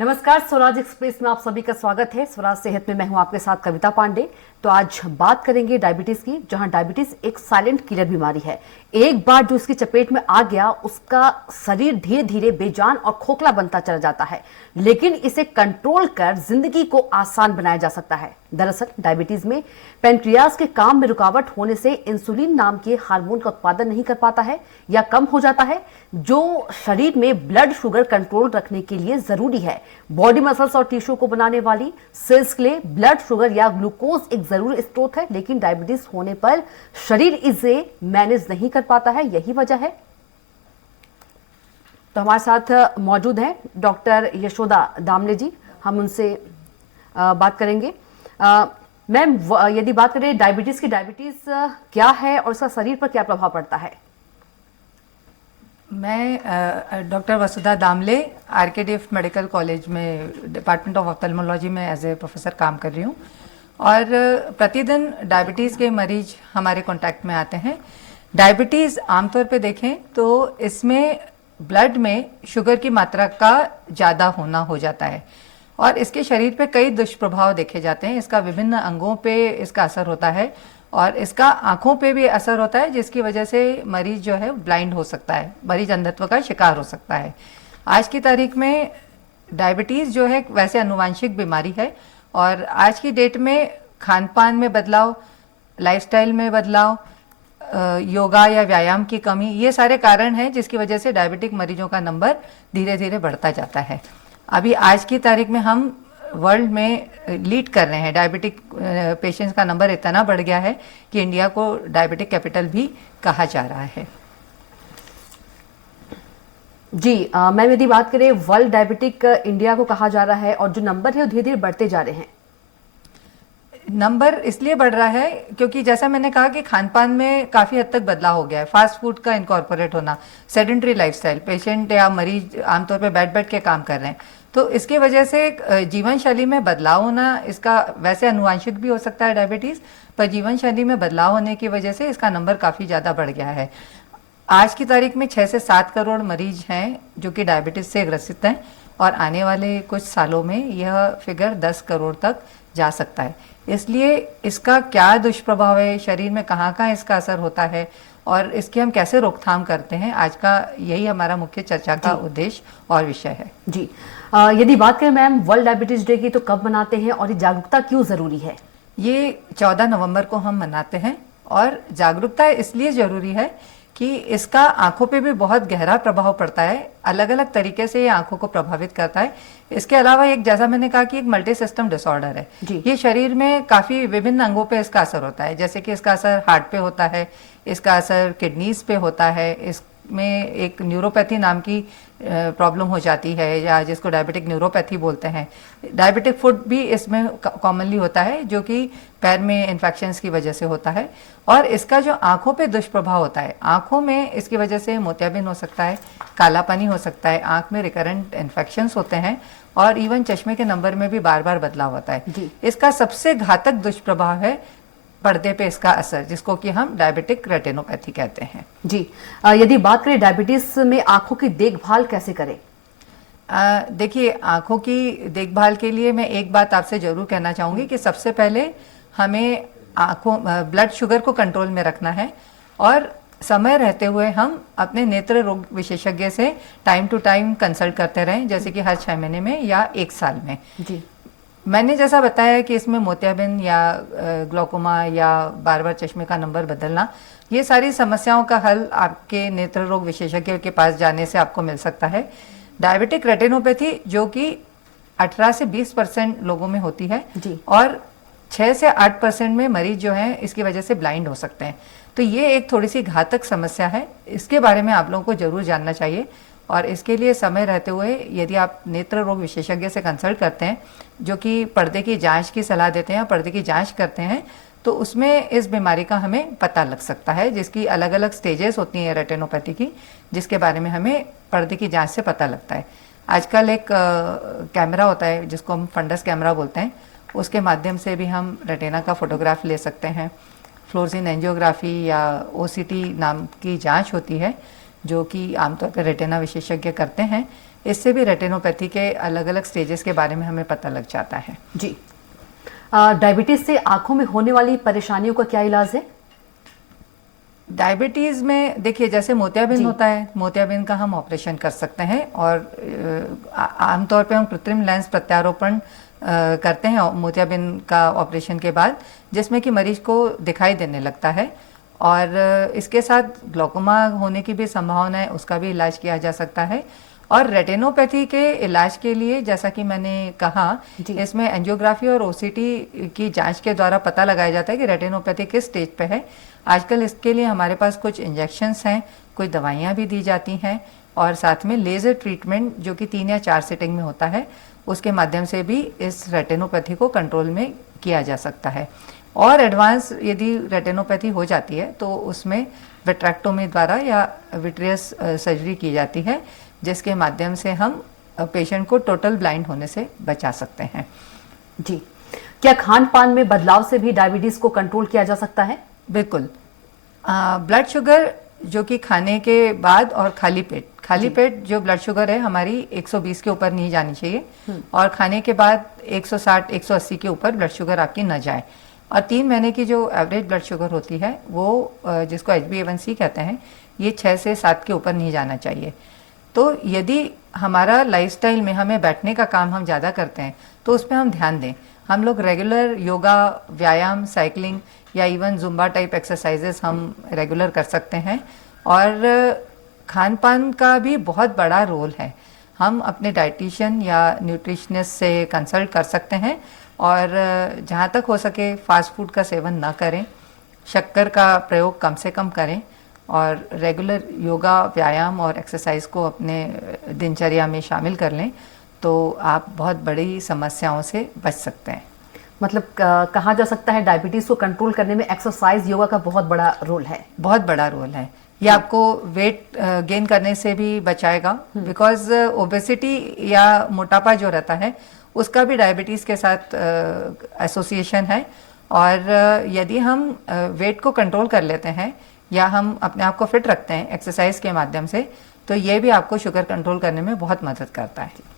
नमस्कार, स्वराज एक्सप्रेस में आप सभी का स्वागत है। स्वराज सेहत में मैं हूं आपके साथ कविता पांडे। तो आज बात करेंगे डायबिटीज की, जहां डायबिटीज एक साइलेंट किलर बीमारी है। एक बार जो उसकी चपेट में आ गया, उसका शरीर धीरे धीरे बेजान और खोखला बनता चला जाता है, लेकिन इसे कंट्रोल कर जिंदगी को आसान बनाया जा सकता है। दरअसल डायबिटीज में पैंक्रियाज के काम में रुकावट होने से इंसुलिन नाम के हार्मोन का उत्पादन नहीं कर पाता है या कम हो जाता है, जो शरीर में ब्लड शुगर कंट्रोल रखने के लिए जरूरी है। बॉडी मसल्स और टिश्यू को बनाने वाली सेल्स के लिए ब्लड शुगर या ग्लूकोज एक जरूरी स्रोत है, लेकिन डायबिटीज होने पर शरीर इसे मैनेज नहीं कर पाता है। यही वजह है। तो हमारे साथ मौजूद हैं डॉक्टर यशोदा दामले जी। हम उनसे बात करेंगे। मैम, यदि बात करें डायबिटीज की, डायबिटीज क्या है और इसका शरीर पर क्या प्रभाव पड़ता है? मैं डॉक्टर वसुधा दामले आरकेडीएफ मेडिकल कॉलेज में डिपार्टमेंट ऑफ ऑप्थेल्मोलॉजी में एज ए प्रोफेसर काम कर रही हूँ और प्रतिदिन डायबिटीज़ के मरीज हमारे कांटेक्ट में आते हैं। डायबिटीज़ आमतौर पे देखें तो इसमें ब्लड में शुगर की मात्रा का ज़्यादा होना हो जाता है और इसके शरीर पे कई दुष्प्रभाव देखे जाते हैं। इसका विभिन्न अंगों पे इसका असर होता है और इसका आंखों पे भी असर होता है, जिसकी वजह से मरीज जो है ब्लाइंड हो सकता है, मरीज अंधत्व का शिकार हो सकता है। आज की तारीख में डायबिटीज़ जो है वैसे आनुवांशिक बीमारी है और आज की डेट में खान पान में बदलाव, लाइफस्टाइल में बदलाव, योगा या व्यायाम की कमी, ये सारे कारण हैं जिसकी वजह से डायबिटिक मरीजों का नंबर धीरे धीरे बढ़ता जाता है। अभी आज की तारीख में हम वर्ल्ड में लीड कर रहे हैं। डायबिटिक पेशेंट्स का नंबर इतना बढ़ गया है कि इंडिया को डायबिटिक कैपिटल भी कहा जा रहा है। जी मैम, यदि बात करें वर्ल्ड डायबिटिक इंडिया को कहा जा रहा है और जो नंबर है वो धीरे धीरे बढ़ते जा रहे हैं। नंबर इसलिए बढ़ रहा है क्योंकि जैसा मैंने कहा कि खान पान में काफ़ी हद तक बदलाव हो गया है। फास्ट फूड का इनकॉर्पोरेट होना, सेडेंटरी लाइफस्टाइल, पेशेंट या मरीज आमतौर पे बैठ बैठ के काम कर रहे हैं, तो इसकी वजह से जीवन शैली में बदलाव होना, इसका वैसे अनुवांशिक भी हो सकता है डायबिटीज़, पर जीवन शैली में बदलाव होने की वजह से इसका नंबर काफ़ी ज़्यादा बढ़ गया है। आज की तारीख में 6 से 7 करोड़ मरीज हैं जो कि डायबिटीज़ से ग्रसित हैं और आने वाले कुछ सालों में यह फिगर 10 करोड़ तक जा सकता है। इसलिए इसका क्या दुष्प्रभाव है, शरीर में कहाँ कहाँ इसका असर होता है और इसकी हम कैसे रोकथाम करते हैं, आज का यही हमारा मुख्य चर्चा का उद्देश्य और विषय है। जी यदि बात करें मैम वर्ल्ड डायबिटीज डे की, तो कब मनाते हैं और ये जागरूकता क्यों जरूरी है? ये 14 नवंबर को हम मनाते हैं और जागरूकता इसलिए जरूरी है कि इसका आंखों पे भी बहुत गहरा प्रभाव पड़ता है। अलग अलग तरीके से ये आंखों को प्रभावित करता है। इसके अलावा एक, जैसा मैंने कहा कि एक मल्टी सिस्टम डिसऑर्डर है। ये शरीर में काफ़ी विभिन्न अंगों पे इसका असर होता है, जैसे कि इसका असर हार्ट पे होता है, इसका असर किडनीज पे होता है, इसमें एक न्यूरोपैथी नाम की प्रॉब्लम हो जाती है या जिसको डायबिटिक न्यूरोपैथी बोलते हैं। डायबिटिक फुट भी इसमें कॉमनली होता है जो कि पैर में इन्फेक्शंस की वजह से होता है और इसका जो आंखों पे दुष्प्रभाव होता है, आंखों में इसकी वजह से मोतियाबिंद हो सकता है, कालापनी हो सकता है, आंख में रिकरेंट इन्फेक्शंस होते हैं और इवन चश्मे के नंबर में भी बार बार बदलाव होता है। इसका सबसे घातक दुष्प्रभाव है पर्दे पे इसका असर, जिसको कि हम डायबिटिक रेटिनोपैथी कहते हैं। जी यदि बात करें डायबिटीज में आंखों की देखभाल कैसे करें? देखिए, आंखों की देखभाल के लिए मैं एक बात आपसे जरूर कहना चाहूँगी कि सबसे पहले हमें आंखों ब्लड शुगर को कंट्रोल में रखना है और समय रहते हुए हम अपने नेत्र रोग विशेषज्ञ से टाइम टू टाइम कंसल्ट करते रहें, जैसे कि हर 6 महीने में या 1 साल में। जी मैंने जैसा बताया कि इसमें मोतियाबिंद या ग्लोकोमा या बार बार चश्मे का नंबर बदलना, ये सारी समस्याओं का हल आपके नेत्र रोग विशेषज्ञ के पास जाने से आपको मिल सकता है। डायबिटिक रेटिनोपैथी जो कि 18 से 20% लोगों में होती है और 6 से 8% में मरीज जो हैं इसकी वजह से ब्लाइंड हो सकते हैं। तो ये एक थोड़ी सी घातक समस्या है, इसके बारे में आप लोगों को जरूर जानना चाहिए और इसके लिए समय रहते हुए यदि आप नेत्र रोग विशेषज्ञ से कंसल्ट करते हैं जो कि पर्दे की जांच की सलाह देते हैं, पर्दे की जांच करते हैं, तो उसमें इस बीमारी का हमें पता लग सकता है, जिसकी अलग अलग स्टेजेस होती हैं रेटिनोपैथी की, जिसके बारे में हमें पर्दे की जांच से पता लगता है। आजकल एक कैमरा होता है जिसको हम फंडस कैमरा बोलते हैं, उसके माध्यम से भी हम रेटिना का फोटोग्राफ ले सकते हैं। फ्लोरोसेंट एंजियोग्राफी या ओसीटी नाम की जांच होती है जो कि आमतौर पर रेटिना विशेषज्ञ करते हैं। इससे भी रेटिनोपैथी के अलग अलग स्टेजेस के बारे में हमें पता लग जाता है। जी, डायबिटीज से आंखों में होने वाली परेशानियों का क्या इलाज है? डायबिटीज़ में देखिए, जैसे मोतियाबिंद होता है, मोतियाबिंद का हम ऑपरेशन कर सकते हैं, और आमतौर पे हम कृत्रिम लेंस प्रत्यारोपण करते हैं मोतियाबिंद का ऑपरेशन के बाद, जिसमें कि मरीज को दिखाई देने लगता है, और इसके साथ ग्लोकोमा होने की भी संभावना है, उसका भी इलाज किया जा सकता है। और रेटिनोपैथी के इलाज के लिए, जैसा कि मैंने कहा, इसमें एंजियोग्राफी और ओसीटी की जांच के द्वारा पता लगाया जाता है कि रेटिनोपैथी किस स्टेज पे है। आजकल इसके लिए हमारे पास कुछ इंजेक्शंस हैं, कुछ दवाइयाँ भी दी जाती हैं, और साथ में लेज़र ट्रीटमेंट जो कि 3 या 4 सिटिंग में होता है, उसके माध्यम से भी इस रेटिनोपैथी को कंट्रोल में किया जा सकता है। और एडवांस यदि रेटिनोपैथी हो जाती है तो उसमें विट्रेक्टोमी द्वारा या विट्रियस सर्जरी की जाती है, जिसके माध्यम से हम पेशेंट को टोटल ब्लाइंड होने से बचा सकते हैं। जी, क्या खान पान में बदलाव से भी डायबिटीज को कंट्रोल किया जा सकता है? बिल्कुल। ब्लड शुगर जो कि खाने के बाद और खाली पेट जो ब्लड शुगर है हमारी 120 के ऊपर नहीं जानी चाहिए, और खाने के बाद 160 180 के ऊपर ब्लड शुगर आपकी न जाए। और 3 महीने की जो एवरेज ब्लड शुगर होती है वो जिसको HbA1c कहते हैं, ये 6 से 7 के ऊपर नहीं जाना चाहिए। तो यदि हमारा लाइफस्टाइल में हमें बैठने का काम हम ज़्यादा करते हैं तो उस पर हम ध्यान दें। हम लोग रेगुलर योगा, व्यायाम, साइकिलिंग या इवन जुम्बा टाइप एक्सरसाइजेस हम रेगुलर कर सकते हैं, और खान पान का भी बहुत बड़ा रोल है। हम अपने डाइटिशियन या न्यूट्रिशनिस्ट से कंसल्ट कर सकते हैं, और जहाँ तक हो सके फास्ट फूड का सेवन ना करें, शक्कर का प्रयोग कम से कम करें, और रेगुलर योगा, व्यायाम और एक्सरसाइज को अपने दिनचर्या में शामिल कर लें, तो आप बहुत बड़ी समस्याओं से बच सकते हैं। मतलब कहा जा सकता है डायबिटीज को कंट्रोल करने में एक्सरसाइज, योगा का बहुत बड़ा रोल है। बहुत बड़ा रोल है। ये आपको वेट गेन करने से भी बचाएगा, बिकॉज ओबेसिटी या मोटापा जो रहता है उसका भी डायबिटीज़ के साथ एसोसिएशन है, और यदि हम वेट को कंट्रोल कर लेते हैं या हम अपने आप को फिट रखते हैं एक्सरसाइज के माध्यम से, तो ये भी आपको शुगर कंट्रोल करने में बहुत मदद करता है।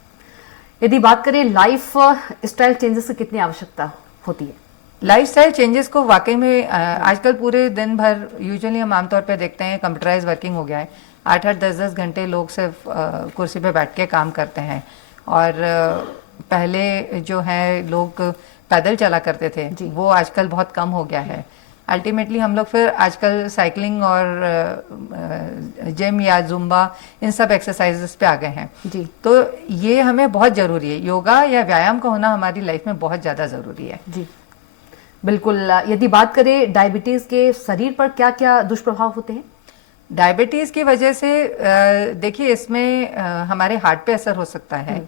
यदि बात करें लाइफ स्टाइल चेंजेस की कितनी आवश्यकता होती है? लाइफस्टाइल चेंजेस को वाकई में आजकल पूरे दिन भर यूजुअली हम आमतौर पे देखते हैं कंप्यूटराइज वर्किंग हो गया है। 8-8, 10-10 घंटे लोग सिर्फ कुर्सी पे बैठ के काम करते हैं, और पहले जो है लोग पैदल चला करते थे, वो आजकल बहुत कम हो गया है। अल्टीमेटली हम लोग फिर आजकल साइकिलिंग और जिम या जुम्बा इन सब एक्सरसाइजेस पे आ गए हैं जी। तो ये हमें बहुत ज़रूरी है। योगा या व्यायाम का होना हमारी लाइफ में बहुत ज़्यादा ज़रूरी है। जी बिल्कुल। यदि बात करें डायबिटीज के शरीर पर क्या क्या दुष्प्रभाव होते हैं? डायबिटीज़ की वजह से देखिए इसमें हमारे हार्ट पे असर हो सकता है,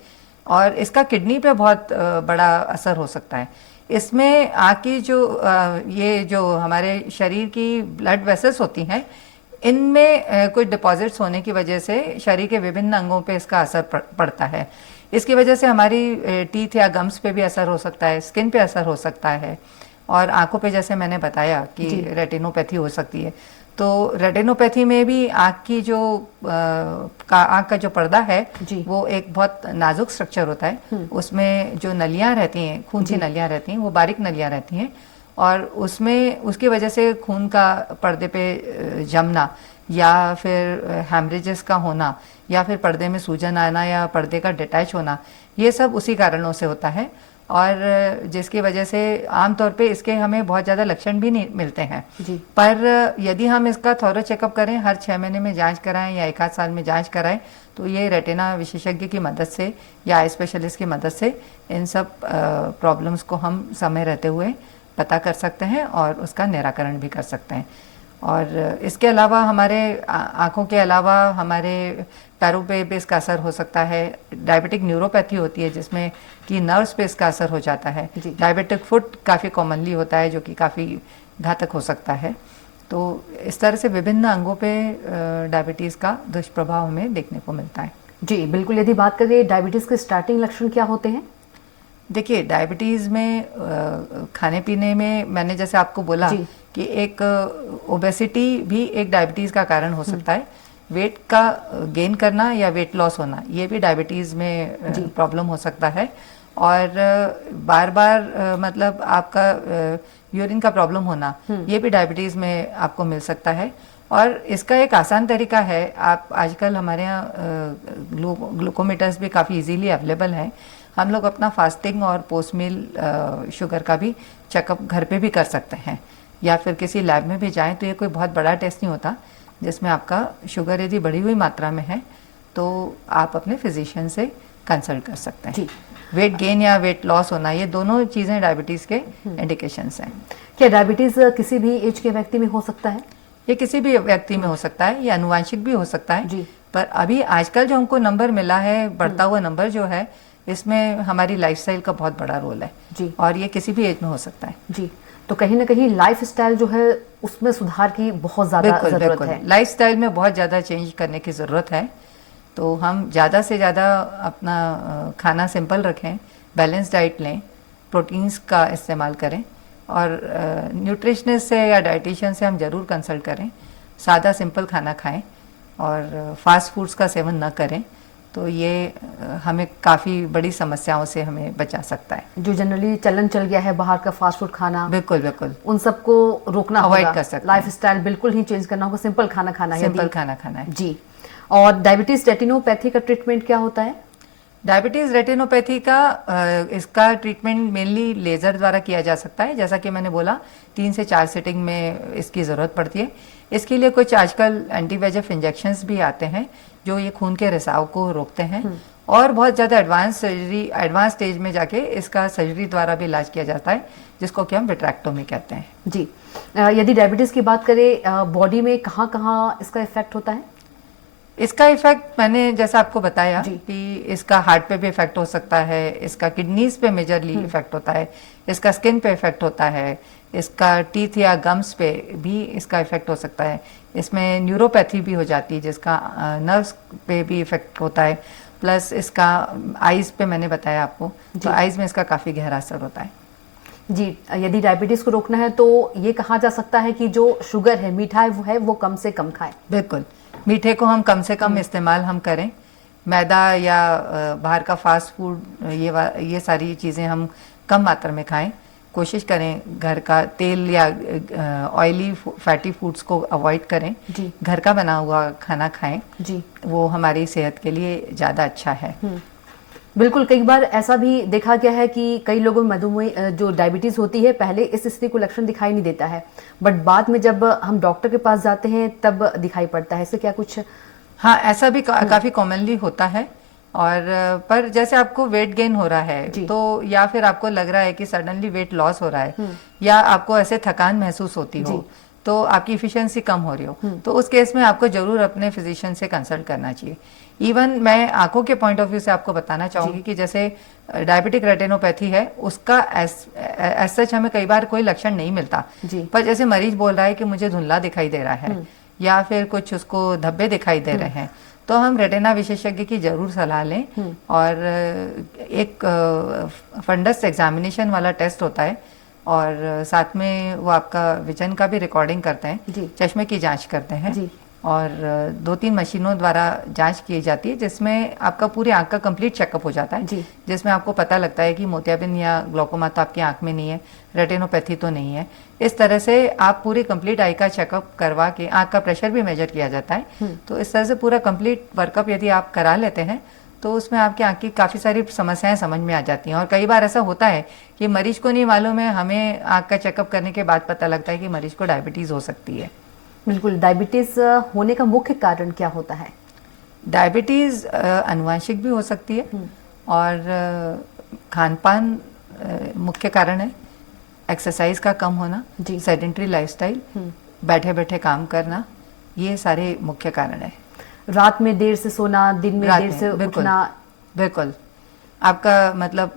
और इसका किडनी पे बहुत बड़ा असर हो सकता है। इसमें आँख की जो ये जो हमारे शरीर की ब्लड वेसल्स होती हैं, इनमें कुछ डिपॉजिट्स होने की वजह से शरीर के विभिन्न अंगों पे इसका असर पड़ता है। इसकी वजह से हमारी टीथ या गम्स पे भी असर हो सकता है, स्किन पे असर हो सकता है, और आंखों पे जैसे मैंने बताया कि रेटिनोपैथी हो सकती है। तो रेटिनोपैथी में भी आँख की जो आँख का जो पर्दा है वो एक बहुत नाजुक स्ट्रक्चर होता है। उसमें जो नलियाँ रहती हैं, खून की नलियाँ रहती हैं, वो बारीक नलियाँ रहती हैं, और उसमें उसकी वजह से खून का पर्दे पे जमना या फिर हैमरेजेस का होना या फिर पर्दे में सूजन आना या पर्दे का डिटैच होना, ये सब उसी कारणों से होता है, और जिसकी वजह से आमतौर पे इसके हमें बहुत ज़्यादा लक्षण भी नहीं मिलते हैं जी। पर यदि हम इसका थॉरो चेकअप करें, हर 6 महीने में जांच कराएं या 1 आध साल में जांच कराएं, तो ये रेटिना विशेषज्ञ की मदद से या आई स्पेशलिस्ट की मदद से इन सब प्रॉब्लम्स को हम समय रहते हुए पता कर सकते हैं और उसका निराकरण भी कर सकते हैं। और इसके अलावा हमारे आँखों के अलावा हमारे पैरों पे भी इसका असर हो सकता है। डायबिटिक न्यूरोपैथी होती है जिसमें कि नर्व्स पे इसका असर हो जाता है। डायबिटिक फुट काफ़ी कॉमनली होता है जो कि काफ़ी घातक हो सकता है। तो इस तरह से विभिन्न अंगों पे डायबिटीज़ का दुष्प्रभाव हमें देखने को मिलता है। जी बिल्कुल। यदि बात करें डायबिटीज़ के स्टार्टिंग लक्षण क्या होते हैं? देखिए डायबिटीज़ में खाने पीने में मैंने जैसे आपको बोला कि एक ओबेसिटी भी एक डायबिटीज़ का कारण हो सकता है। वेट का गेन करना या वेट लॉस होना, ये भी डायबिटीज़ में प्रॉब्लम हो सकता है। और बार बार मतलब आपका यूरिन का प्रॉब्लम होना, ये भी डायबिटीज़ में आपको मिल सकता है। और इसका एक आसान तरीका है, आप आजकल हमारे यहाँ ग्लूकोमीटर्स भी काफ़ी इजीली अवेलेबल हैं। हम लोग अपना फास्टिंग और पोस्ट मील शुगर का भी चेकअप घर पे भी कर सकते हैं, या फिर किसी लैब में भी जाएं। तो ये कोई बहुत बड़ा टेस्ट नहीं होता, जिसमें आपका शुगर यदि बढ़ी हुई मात्रा में है तो आप अपने फिजिशियन से कंसल्ट कर सकते हैं। वेट गेन या वेट लॉस होना, ये दोनों चीज़ें डायबिटीज़ के इंडिकेशंस हैं। क्या डायबिटीज किसी भी एज के व्यक्ति में हो सकता है? ये किसी भी व्यक्ति में हो सकता है, ये अनुवांशिक भी हो सकता है। पर अभी आजकल जो हमको नंबर मिला है, बढ़ता हुआ नंबर जो है, इसमें हमारी लाइफस्टाइल का बहुत बड़ा रोल है जी। और ये किसी भी एज में हो सकता है जी। तो कहीं ना कहीं लाइफस्टाइल जो है उसमें सुधार की बहुत ज़्यादा ज़रूरत है। लाइफस्टाइल में बहुत ज़्यादा चेंज करने की ज़रूरत है। तो हम ज़्यादा से ज़्यादा अपना खाना सिंपल रखें, बैलेंस डाइट लें, प्रोटीन्स का इस्तेमाल करें, और न्यूट्रिशनिस्ट से या डाइटिशियन से हम ज़रूर कंसल्ट करें। सादा सिंपल खाना खाएं और फास्ट फूड्स का सेवन न करें। तो ये हमें काफ़ी बड़ी समस्याओं से हमें बचा सकता है। जो जनरली चलन चल गया है बाहर का फास्ट फूड खाना, बिल्कुल बिल्कुल, उन सबको रोकना होगा, अवॉइड कर सकते हैं। लाइफस्टाइल बिल्कुल ही चेंज करना होगा, सिंपल खाना खाना है। सिंपल खाना खाना है जी। और डायबिटीज रेटिनोपैथी का ट्रीटमेंट क्या होता है? डायबिटीज़ रेटिनोपैथी का इसका ट्रीटमेंट मेनली लेज़र द्वारा किया जा सकता है। जैसा कि मैंने बोला, 3 से 4 सिटिंग में इसकी ज़रूरत पड़ती है। इसके लिए कुछ आजकल एंटी-वेजेफ इंजेक्शंस भी आते हैं जो ये खून के रिसाव को रोकते हैं। और बहुत ज़्यादा एडवांस स्टेज में जाके इसका सर्जरी द्वारा भी इलाज किया जाता है, जिसको कि हम विट्रैक्टोमी कहते हैं। जी। यदि डायबिटीज़ की बात करें, बॉडी में कहाँ कहाँ इसका इफेक्ट होता है? इसका इफेक्ट मैंने जैसा आपको बताया कि इसका हार्ट पे भी इफेक्ट हो सकता है, इसका किडनीज पे मेजरली इफेक्ट होता है, इसका स्किन पे इफेक्ट होता है, इसका टीथ या गम्स पे भी इसका इफेक्ट हो सकता है। इसमें न्यूरोपैथी भी हो जाती है, जिसका नर्व्स पे भी इफेक्ट होता है। प्लस इसका आइज़ पे मैंने बताया आपको, तो आइज़ में इसका काफ़ी गहरा असर होता है। जी। यदि डायबिटीज़ को रोकना है तो ये कहा जा सकता है कि जो शुगर है, मीठा है, वो कम से कम खाएं। बिल्कुल, मीठे को हम कम से कम इस्तेमाल हम करें। मैदा या बाहर का फास्ट फूड, ये सारी चीज़ें हम कम मात्रा में खाएं। कोशिश करें घर का तेल या ऑयली फैटी फूड्स को अवॉइड करें। घर का बना हुआ खाना खाएं जी, वो हमारी सेहत के लिए ज़्यादा अच्छा है। बिल्कुल। कई बार ऐसा भी देखा गया है कि कई लोगों में मधुमेह जो डायबिटीज़ होती है, पहले इस स्थिति को लक्षण दिखाई नहीं देता है, बट बाद में जब हम डॉक्टर के पास जाते हैं तब दिखाई पड़ता है। इससे क्या कुछ? हाँ, ऐसा भी काफ़ी कॉमनली होता है। और पर जैसे आपको वेट गेन हो रहा है तो, या फिर आपको लग रहा है कि सडनली वेट लॉस हो रहा है, या आपको ऐसे थकान महसूस होती हो, तो आपकी इफिशियंसी कम हो रही हो, तो उस केस में आपको जरूर अपने फिजिशियन से कंसल्ट करना चाहिए। इवन मैं आंखों के पॉइंट ऑफ व्यू से आपको बताना चाहूंगी कि जैसे डायबिटिक रेटिनोपैथी है, उसका एज सच हमें कई बार कोई लक्षण नहीं मिलता, पर जैसे मरीज बोल रहा है कि मुझे धुंधला दिखाई दे रहा है या फिर कुछ उसको धब्बे दिखाई दे रहे हैं, तो हम रेटिना विशेषज्ञ की जरूर सलाह लें। और एक फंडस एग्जामिनेशन वाला टेस्ट होता है, और साथ में वो आपका विजन का भी रिकॉर्डिंग करते हैं, चश्मे की जांच करते हैं, और 2-3 मशीनों द्वारा जांच की जाती है, जिसमें आपका पूरी आंख का कंप्लीट चेकअप हो जाता है, जिसमें आपको पता लगता है कि मोतियाबिंद या ग्लोकोमा तो आपकी आंख में नहीं है, रेटिनोपैथी तो नहीं है। इस तरह से आप पूरी कंप्लीट आई का चेकअप करवा के, आंख का प्रेशर भी मेजर किया जाता है। तो इस तरह से पूरा कंप्लीट वर्कअप यदि आप करा लेते हैं तो उसमें आपकी आंख की काफ़ी सारी समस्याएं समझ में आ जाती हैं। और कई बार ऐसा होता है कि मरीज को नहीं मालूम है, हमें आंख का चेकअप करने के बाद पता लगता है कि मरीज को डायबिटीज़ हो सकती है। बिल्कुल। डायबिटीज़ होने का मुख्य कारण क्या होता है? डायबिटीज़ अनुवांशिक भी हो सकती है, और खान पान मुख्य कारण है। एक्सरसाइज का कम होना, सेडेंटरी लाइफस्टाइल, बैठे बैठे काम करना, ये सारे मुख्य कारण है। रात में देर से सोना, दिन में देर से उठना। बिल्कुल। आपका मतलब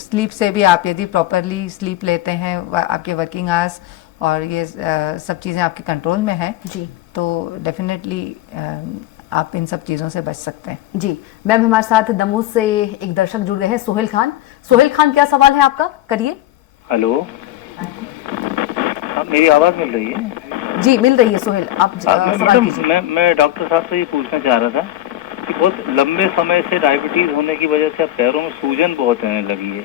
स्लीप से भी, आप यदि प्रॉपरली स्लीप लेते हैं, आपके वर्किंग आवर्स और ये सब चीज़ें आपके कंट्रोल में हैं तो डेफिनेटली आप इन सब चीज़ों से बच सकते हैं। जी मैम, हमारे साथ दमोह से एक दर्शक जुड़ गए हैं, सोहेल खान। सोहेल खान, क्या सवाल है आपका? करिए। हेलो, हाँ, मेरी आवाज़ मिल रही है? जी मिल रही है सोहेल, आप सवाल मैडम, कीजिए। मैं डॉक्टर साहब से ये पूछना चाह रहा था कि बहुत लंबे समय से डायबिटीज होने की वजह से अब पैरों में सूजन बहुत होने लगी है।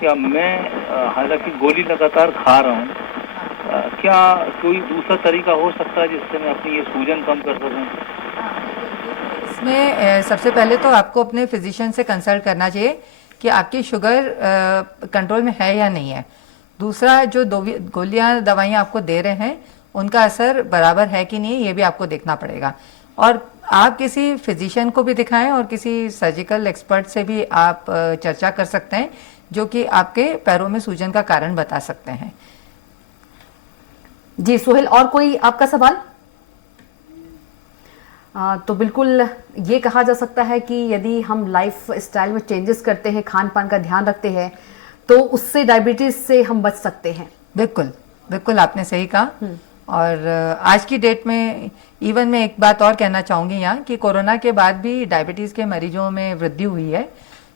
क्या मैं हालांकि गोली लगातार खा रहा हूँ, क्या कोई दूसरा तरीका हो सकता है जिससे मैं अपनी ये सूजन कम कर सकूँ? इसमें सबसे पहले तो आपको अपने फिजिशियन से कंसल्ट करना चाहिए कि आपकी शुगर कंट्रोल में है या नहीं है। दूसरा, जो गोलियां दवाइयां आपको दे रहे हैं उनका असर बराबर है कि नहीं, ये भी आपको देखना पड़ेगा। और आप किसी फिजिशियन को भी दिखाएं और किसी सर्जिकल एक्सपर्ट से भी आप चर्चा कर सकते हैं, जो कि आपके पैरों में सूजन का कारण बता सकते हैं। जी सोहेल, और कोई आपका सवाल? तो बिल्कुल ये कहा जा सकता है कि यदि हम लाइफ स्टाइल में चेंजेस करते हैं, खान पान का ध्यान रखते हैं, तो उससे डायबिटीज से हम बच सकते हैं। बिल्कुल बिल्कुल, आपने सही कहा। और आज की डेट में इवन मैं एक बात और कहना चाहूँगी यहाँ कि कोरोना के बाद भी डायबिटीज़ के मरीजों में वृद्धि हुई है।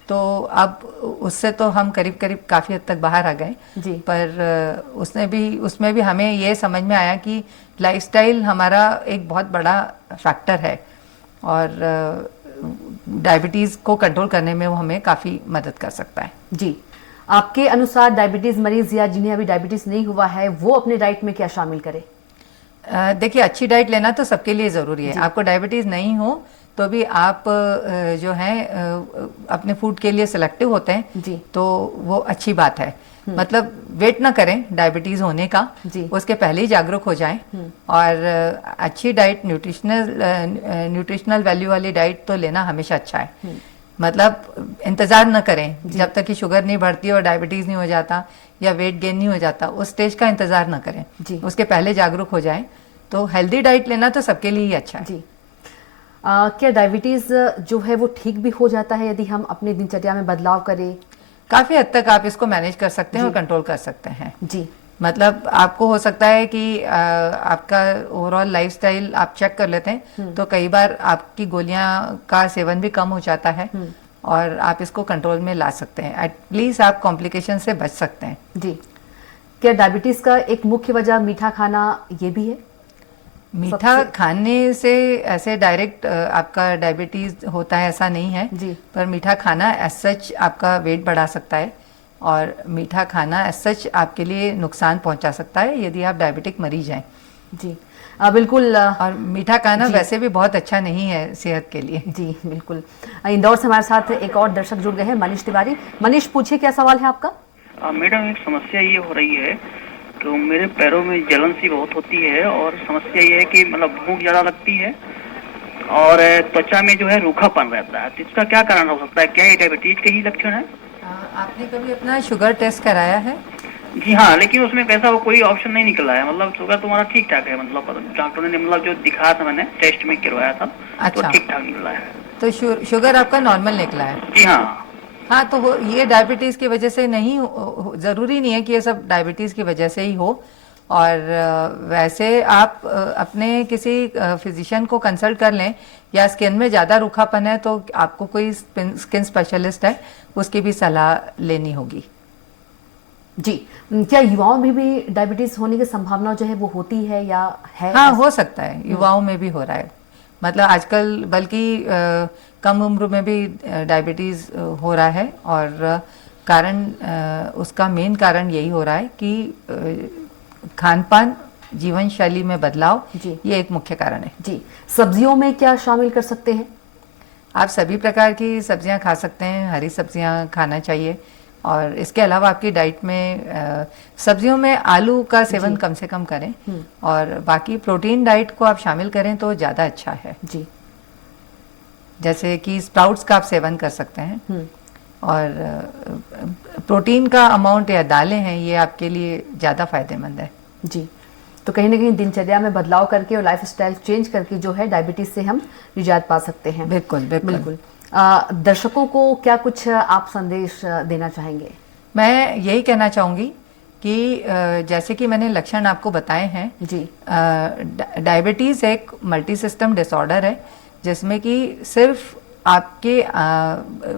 तो अब उससे तो हम करीब करीब काफ़ी हद तक बाहर आ गए जी। पर उसमें भी हमें ये समझ में आया कि लाइफस्टाइल हमारा एक बहुत बड़ा फैक्टर है और डायबिटीज़ को कंट्रोल करने में वो हमें काफ़ी मदद कर सकता है। जी, आपके अनुसार डायबिटीज मरीज या जिन्हें अभी डायबिटीज नहीं हुआ है वो अपने डाइट में क्या शामिल करे? देखिए, अच्छी डाइट लेना तो सबके लिए ज़रूरी है। आपको डायबिटीज़ नहीं हो तो भी आप जो है अपने फूड के लिए सिलेक्टिव होते हैं जी। तो वो अच्छी बात है। मतलब वेट ना करें डायबिटीज़ होने का, उसके पहले ही जागरूक हो जाएं और अच्छी डाइट, न्यूट्रिशनल वैल्यू वाली डाइट तो लेना हमेशा अच्छा है। मतलब इंतज़ार न करें जब तक कि शुगर नहीं बढ़ती और डायबिटीज़ नहीं हो जाता या वेट गेन नहीं हो जाता, उस स्टेज का इंतज़ार न करें, उसके पहले जागरूक हो जाएं। तो हेल्दी डाइट लेना तो सबके लिए ही अच्छा है। जी। क्या डायबिटीज जो है वो ठीक भी हो जाता है यदि हम अपने दिनचर्या में बदलाव करें? काफ़ी हद तक आप इसको मैनेज कर सकते हैं और कंट्रोल कर सकते हैं। जी। मतलब आपको हो सकता है कि आपका ओवरऑल लाइफस्टाइल आप चेक कर लेते हैं तो कई बार आपकी गोलियां का सेवन भी कम हो जाता है और आप इसको कंट्रोल में ला सकते हैं। एटलीस्ट आप कॉम्प्लिकेशन से बच सकते हैं। जी। क्या डायबिटीज का एक मुख्य वजह मीठा खाना ये भी है? मीठा खाने से ऐसे डायरेक्ट आपका डायबिटीज होता है ऐसा नहीं है जी। पर मीठा खाना एज सच आपका वेट बढ़ा सकता है और मीठा खाना एज सच आपके लिए नुकसान पहुंचा सकता है यदि आप डायबिटिक मरीज हैं। जी बिल्कुल। और मीठा खाना वैसे भी बहुत अच्छा नहीं है सेहत के लिए। जी बिल्कुल। इंदौर से हमारे साथ एक और दर्शक जुड़ गए हैं, मनीष तिवारी। मनीष, पूछिए क्या सवाल है आपका? मैडम, एक समस्या ये हो रही है तो मेरे पैरों में जलन सी बहुत होती है और समस्या ये है कि मतलब भूख ज़्यादा लगती है और त्वचा में जो है रूखापन रहता है। तो इसका क्या कारण हो सकता है? क्या ये डायबिटीज के ही लक्षण है? आपने कभी अपना शुगर टेस्ट कराया है? जी हाँ, लेकिन उसमें कैसा वो कोई ऑप्शन नहीं निकला है। मतलब शुगर तुम्हारा ठीक ठाक है, मतलब डॉक्टर ने मतलब जो दिखाया था मैंने टेस्ट में करवाया था। अच्छा। तो ठीक ठाक निकला है। तो शुगर आपका नॉर्मल निकला है? जी हाँ। हाँ, तो ये डायबिटीज़ की वजह से नहीं, ज़रूरी नहीं है कि ये सब डायबिटीज़ की वजह से ही हो। और वैसे आप अपने किसी फिजिशियन को कंसल्ट कर लें या स्किन में ज़्यादा रूखापन है तो आपको कोई स्किन स्पेशलिस्ट है उसकी भी सलाह लेनी होगी। जी। क्या युवाओं में भी डायबिटीज होने की संभावना जो है वो होती है या है? हाँ, हो सकता है, युवाओं में भी हो रहा है। मतलब आजकल बल्कि कम उम्र में भी डायबिटीज़ हो रहा है और कारण उसका मेन कारण यही हो रहा है कि खान पान, जीवन शैली में बदलाव, ये एक मुख्य कारण है। जी। सब्जियों में क्या शामिल कर सकते हैं? आप सभी प्रकार की सब्जियां खा सकते हैं, हरी सब्जियां खाना चाहिए और इसके अलावा आपकी डाइट में सब्जियों में आलू का सेवन कम से कम करें और बाकी प्रोटीन डाइट को आप शामिल करें तो ज़्यादा अच्छा है। जी। जैसे कि स्प्राउट्स का आप सेवन कर सकते हैं और प्रोटीन का अमाउंट या दालें हैं ये आपके लिए ज़्यादा फायदेमंद है। जी। तो कहीं ना कहीं दिनचर्या में बदलाव करके और लाइफस्टाइल चेंज करके जो है डायबिटीज से हम निजात पा सकते हैं। बिल्कुल बिल्कुल बिल्कुल। दर्शकों को क्या कुछ आप संदेश देना चाहेंगे? मैं यही कहना चाहूँगी कि जैसे कि मैंने लक्षण आपको बताए हैं जी। डायबिटीज़ एक मल्टी सिस्टम डिसऑर्डर है जिसमें कि सिर्फ आपके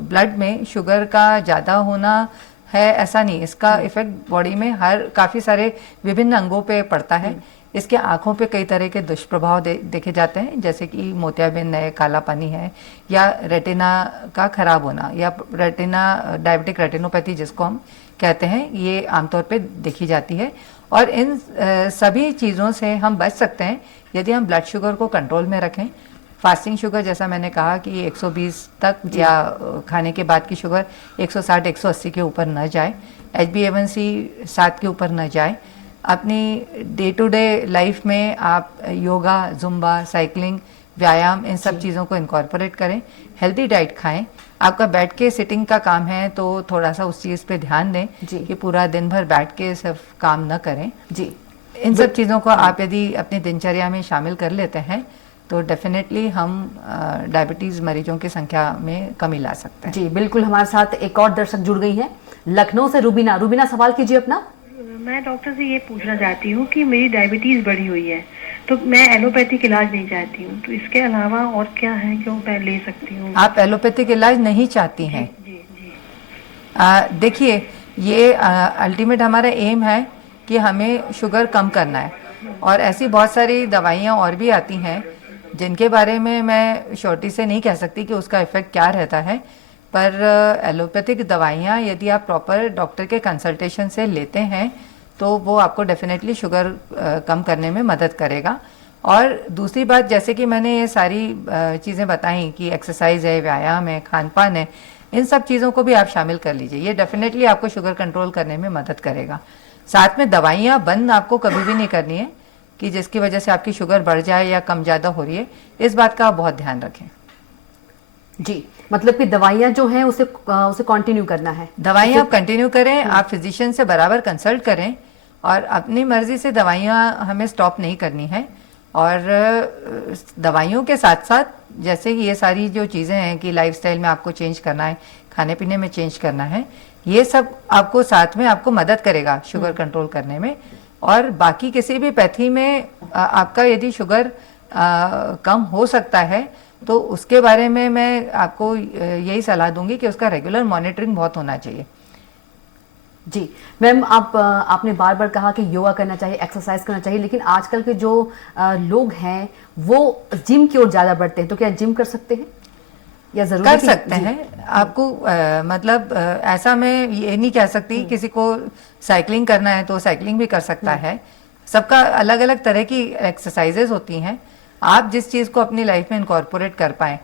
ब्लड में शुगर का ज़्यादा होना है ऐसा नहीं, इसका इफेक्ट बॉडी में काफ़ी सारे विभिन्न अंगों पे पड़ता है। इसके आँखों पे कई तरह के दुष्प्रभाव देखे जाते हैं, जैसे कि मोतियाबिंद है, काला पानी है, या रेटिना का खराब होना, या रेटिना डायबिटिक रेटिनोपैथी जिसको हम कहते हैं, ये आमतौर पे देखी जाती है। और इन सभी चीज़ों से हम बच सकते हैं यदि हम ब्लड शुगर को कंट्रोल में रखें। फास्टिंग शुगर, जैसा मैंने कहा कि 120 तक, या खाने के बाद की शुगर 160-180 के ऊपर न जाए, HbA1c 7 के ऊपर न जाए। अपनी डे टू डे लाइफ में आप योगा, जुम्बा, साइकिलिंग, व्यायाम, इन सब चीज़ों को इनकॉर्पोरेट करें। हेल्दी डाइट खाएं। आपका बैठ के सिटिंग का काम है तो थोड़ा सा उस चीज़ पे ध्यान दें कि पूरा दिन भर बैठ के सिर्फ काम न करें जी। इन सब चीज़ों को आप यदि अपनी दिनचर्या में शामिल कर लेते हैं तो डेफिनेटली हम डायबिटीज़ मरीजों की संख्या में कमी ला सकते हैं जी। बिल्कुल, हमारे साथ एक और दर्शक जुड़ गई हैं लखनऊ से, रूबीना। रूबीना, सवाल कीजिए अपना। मैं डॉक्टर से ये पूछना चाहती हूँ कि मेरी डायबिटीज बढ़ी हुई है, तो मैं एलोपैथिक इलाज नहीं चाहती हूँ, तो इसके अलावा और क्या है जो मैं ले सकती हूँ? आप एलोपैथिक इलाज नहीं चाहती हैं? जी जी। देखिए, ये अल्टीमेट हमारा एम है कि हमें शुगर कम करना है, और ऐसी बहुत सारी दवाइयाँ और भी आती हैं जिनके बारे में मैं श्योरिटी से नहीं कह सकती कि उसका इफेक्ट क्या रहता है, पर एलोपैथिक दवाइयाँ यदि आप प्रॉपर डॉक्टर के कंसल्टेशन से लेते हैं तो वो आपको डेफिनेटली शुगर कम करने में मदद करेगा। और दूसरी बात, जैसे कि मैंने ये सारी चीज़ें बताई कि एक्सरसाइज है, व्यायाम है, खान पान है, इन सब चीज़ों को भी आप शामिल कर लीजिए। ये डेफिनेटली आपको शुगर कंट्रोल करने में मदद करेगा। साथ में दवाइयाँ बंद आपको कभी भी नहीं करनी है कि जिसकी वजह से आपकी शुगर बढ़ जाए या कम ज़्यादा हो रही है, इस बात का आप बहुत ध्यान रखें जी। मतलब कि दवाइयाँ जो हैं उसे कंटिन्यू करना है। दवाइयाँ आप कंटिन्यू करें, आप फिजिशियन से बराबर कंसल्ट करें, और अपनी मर्जी से दवाइयाँ हमें स्टॉप नहीं करनी है। और दवाइयों के साथ साथ जैसे ये सारी जो चीज़ें हैं कि लाइफस्टाइल में आपको चेंज करना है, खाने पीने में चेंज करना है, ये सब आपको साथ में आपको मदद करेगा शुगर कंट्रोल करने में। और बाकी किसी भी पैथी में आपका यदि शुगर कम हो सकता है तो उसके बारे में मैं आपको यही सलाह दूंगी कि उसका रेगुलर मॉनिटरिंग बहुत होना चाहिए जी। मैम, आपने बार बार कहा कि योगा करना चाहिए, एक्सरसाइज करना चाहिए, लेकिन आजकल के जो लोग हैं वो जिम की ओर ज़्यादा बढ़ते हैं, तो क्या जिम कर सकते हैं या जरूरी कर सकते हैं? आपको मतलब ऐसा मैं ये नहीं कह सकती, किसी को साइकिलिंग करना है तो साइकिलिंग भी कर सकता है। सबका अलग अलग तरह की एक्सरसाइजेज होती हैं। आप जिस चीज़ को अपनी लाइफ में इनकॉर्पोरेट कर पाएँ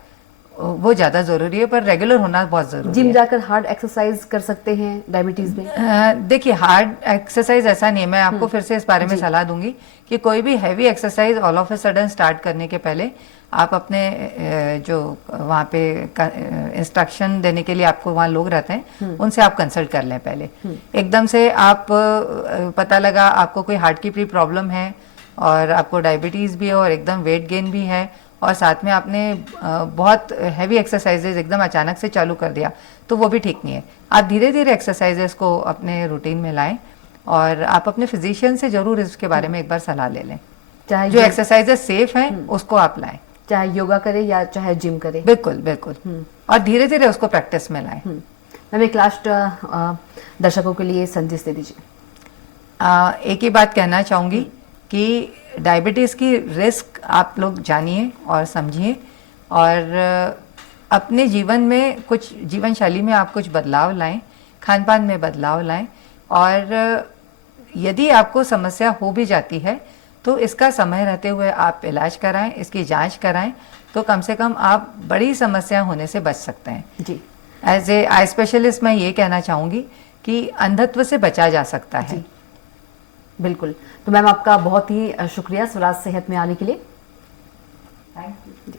वो ज़्यादा ज़रूरी है, पर रेगुलर होना बहुत ज़रूरी है। जिम जाकर हार्ड एक्सरसाइज कर सकते हैं डायबिटीज़ में? देखिए, हार्ड एक्सरसाइज ऐसा नहीं है। मैं आपको फिर से इस बारे में सलाह दूंगी कि कोई भी heavy exercise all of a sudden start करने के पहले आप अपने जो वहाँ पे इंस्ट्रक्शन देने के लिए आपको वहाँ लोग रहते हैं, उनसे आप कंसल्ट कर लें पहले। एकदम से आप पता लगा आपको कोई हार्ट की प्री प्रॉब्लम है और आपको डायबिटीज़ भी है और एकदम वेट गेन भी है, और साथ में आपने बहुत हैवी एक्सरसाइजेज एकदम अचानक से चालू कर दिया, तो वो भी ठीक नहीं है। आप धीरे धीरे एक्सरसाइजेज को अपने रूटीन में लाएं, और आप अपने फिजिशियन से जरूर इसके बारे में एक बार सलाह ले लें। चाहे जो एक्सरसाइजेज सेफ हैं उसको आप लाएं, चाहे योगा करें या चाहे जिम करें। बिल्कुल बिल्कुल, और धीरे धीरे उसको प्रैक्टिस में लाएं। मैम, एक लास्ट दर्शकों के लिए संदेश दे दीजिए। एक ही बात कहना चाहूँगी कि डायबिटीज़ की रिस्क आप लोग जानिए और समझिए, और अपने जीवन में कुछ जीवन शैली में आप कुछ बदलाव लाएं, खान पान में बदलाव लाएं, और यदि आपको समस्या हो भी जाती है तो इसका समय रहते हुए आप इलाज कराएं, इसकी जांच कराएं, तो कम से कम आप बड़ी समस्या होने से बच सकते हैं जी। एज ए आई स्पेशलिस्ट मैं ये कहना चाहूँगी कि अंधत्व से बचा जा सकता है। बिल्कुल। तो मैम, आपका बहुत ही शुक्रिया स्वराज सेहत में आने के लिए। Thank you.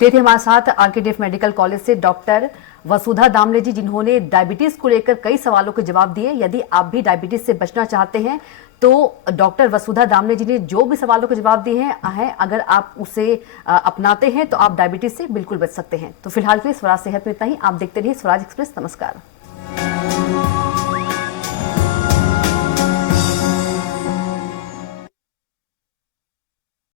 तो ये थे हमारे साथ आरकेडीएफ मेडिकल कॉलेज से डॉक्टर वसुधा दामले जी, जिन्होंने डायबिटीज को लेकर कई सवालों के जवाब दिए। यदि आप भी डायबिटीज से बचना चाहते हैं तो डॉक्टर वसुधा दामले जी ने जो भी सवालों के जवाब दिए हैं, अगर आप उसे अपनाते हैं तो आप डायबिटीज से बिल्कुल बच सकते हैं। तो फिलहाल के लिए स्वराज सेहत में इतना ही। आप देखते रहिए स्वराज एक्सप्रेस। नमस्कार।